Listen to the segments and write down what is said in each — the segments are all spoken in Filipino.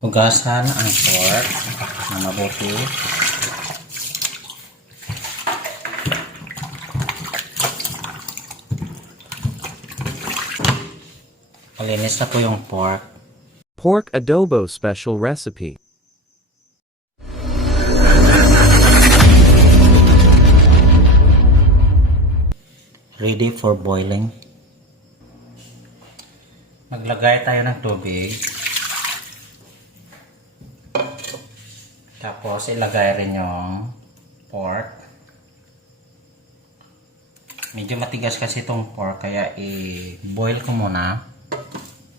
Hugasan ang pork na mabuti. Malinis na po yung pork. Pork adobo special recipe. Ready for boiling. Maglagay tayo ng tubig. Tapos ilagay rin yung pork. Medyo matigas kasi itong pork kaya i-boil ko muna.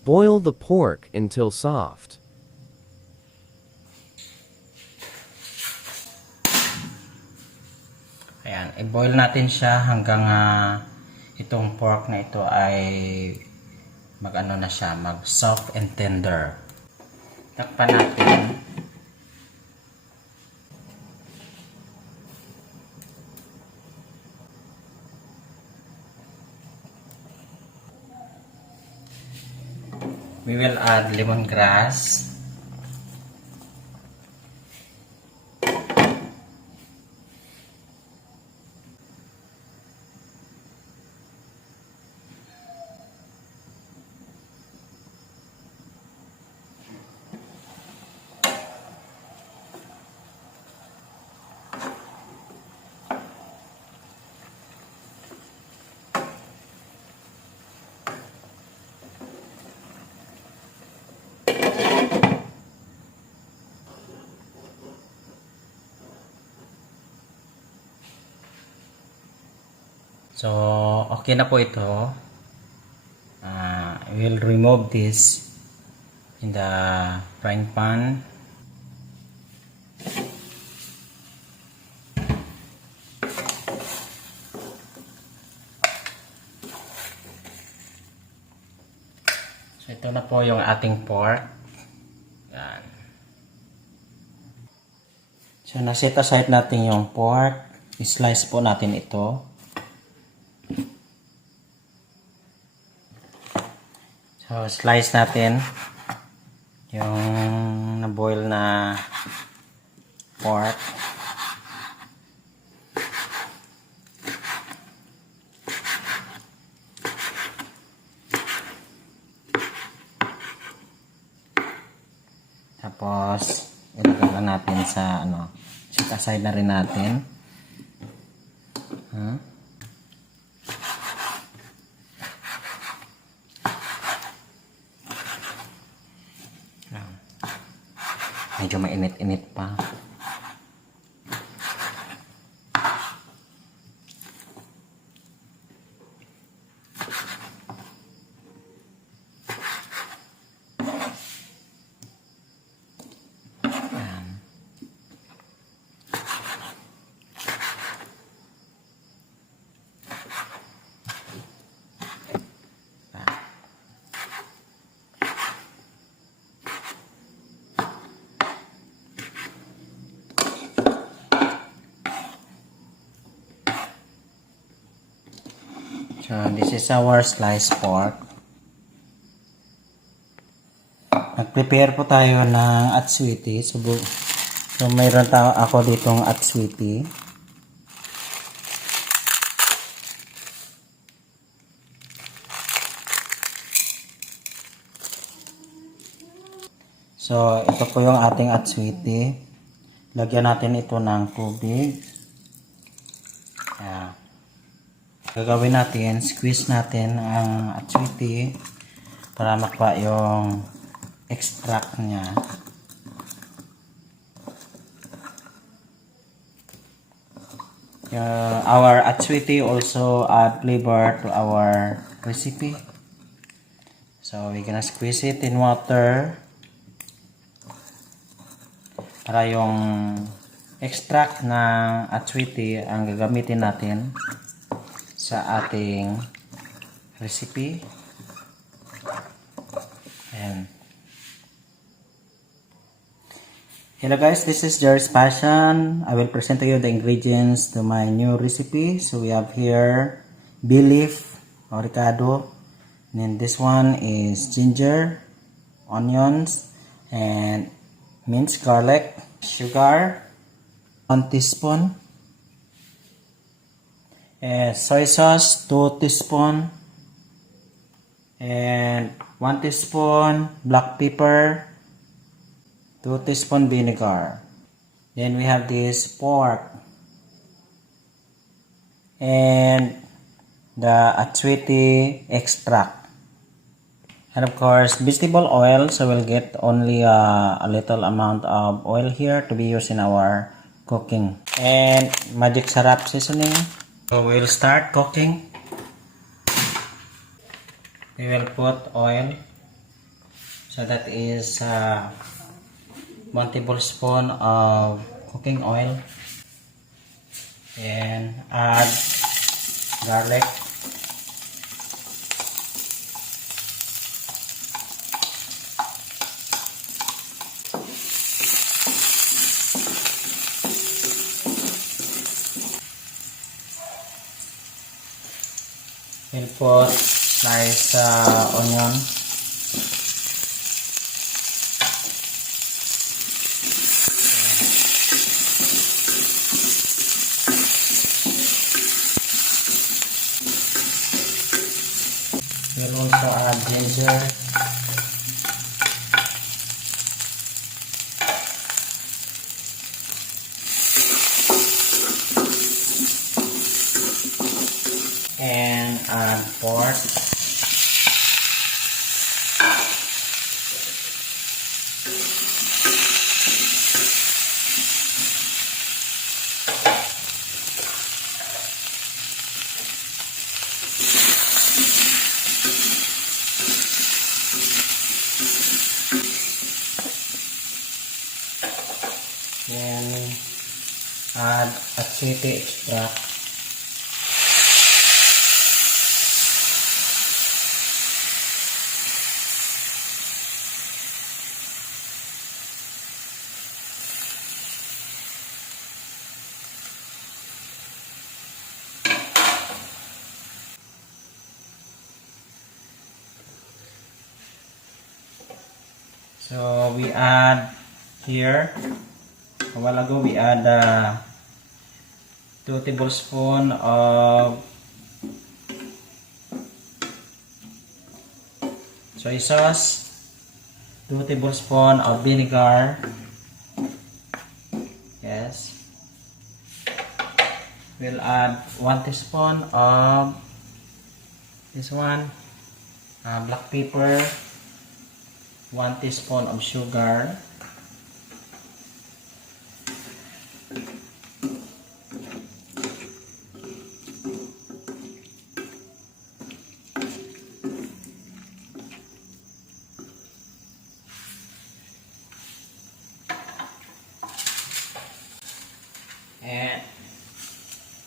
Boil the pork until soft. Ayan, i-boil natin siya hanggang itong pork na ito ay mag-ano na siya, mag-soft and tender. Takpan natin. We will add lemongrass. So, okay na po ito. We'll remove this in the frying pan. So, ito na po yung ating pork. Yan. So, naset aside natin yung pork. I-slice po natin ito. So, slice natin yung na-boil na pork. Tapos, ilagay lang natin sa set aside na rin natin. Medyo mainit-init pa. So, this is our sliced pork. Nag-prepare po tayo ng atsuete. So mayroon ako ditong atsuete. So, ito po yung ating atsuete. Lagyan natin ito ng tubig. Ayan. Gagawin natin, squeeze natin ang atsuete para makuha yung extract niya. Our atsuete also add flavor to our recipe. So we're gonna squeeze it in water para yung extract ng atsuete ang gagamitin natin sa ating recipe. And hello guys, this is Gerrys Passion. I will present to you the ingredients to my new recipe. So we have here bay leaf, avocado, and then this one is ginger, onions, and minced garlic, sugar, 1 teaspoon, and soy sauce, 2 teaspoon, and 1 teaspoon black pepper, 2 teaspoon vinegar. Then we have this pork and the Atsuete Extract. And of course, vegetable oil, so we'll get only a little amount of oil here to be used in our cooking. And magic Sarap seasoning. So we'll start cooking. We will put oil. So that is 1 tablespoon of cooking oil. And add garlic. We'll put sliced onion. We'll also add ginger. And add pork. Then add Atsuete Extract. So we add here, a while ago we add 2 tablespoons of soy sauce, 2 tablespoons of vinegar. Yes. We'll add 1 teaspoon of this one, black pepper, 1 teaspoon of sugar, and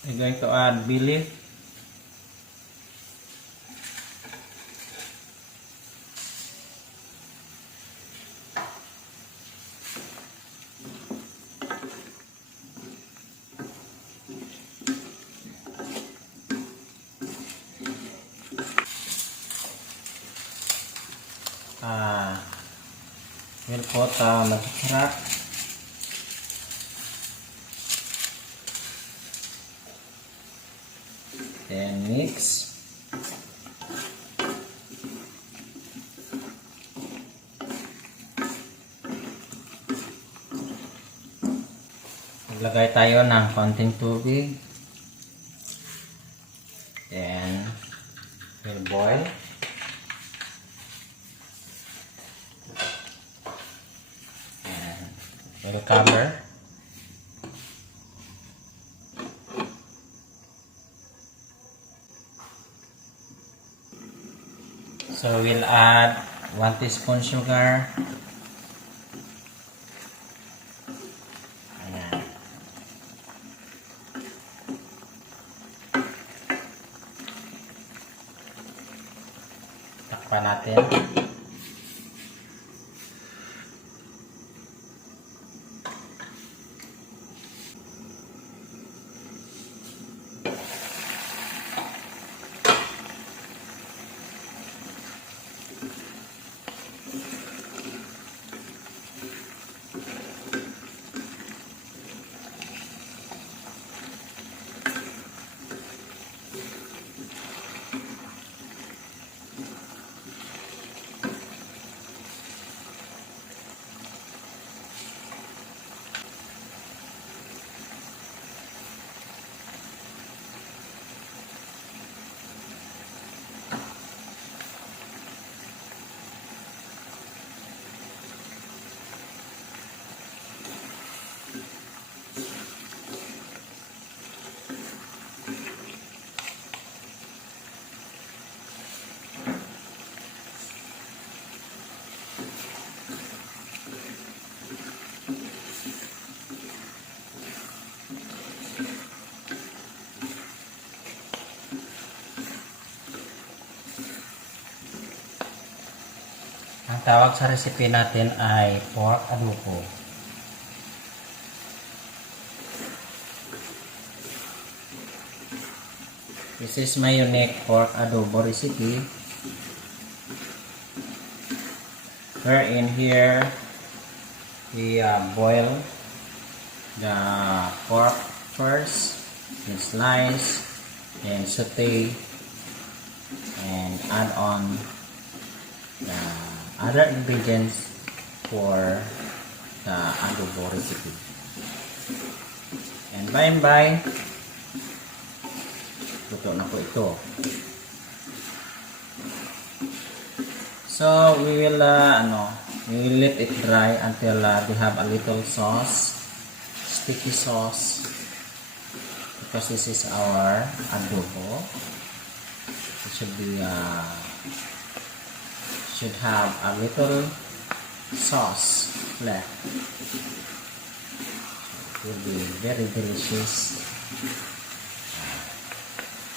we're going to add bay leaf. We'll put magic Sarap. Then mix. Maglagay tayo ng konting tubig. Then we'll boil. We'll cover. So we'll add 1 teaspoon sugar. Ayan. Takpan natin. tawag sa recipe natin ay pork adobo. This is my unique pork adobo recipe. Wherein here we boil the pork first, then slice, then saute, and add on the other ingredients for the adobo recipe. And by and by, luto na po ito. So we will let it dry until we have a little sauce, sticky sauce, because this is our adobo. It should have a little sauce left. It will be very delicious.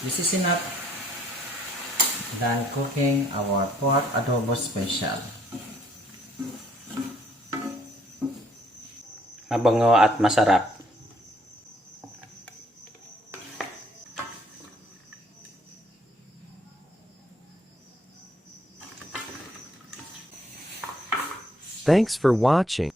This is enough done cooking our pork adobo special. Mabango at masarap. Thanks for watching.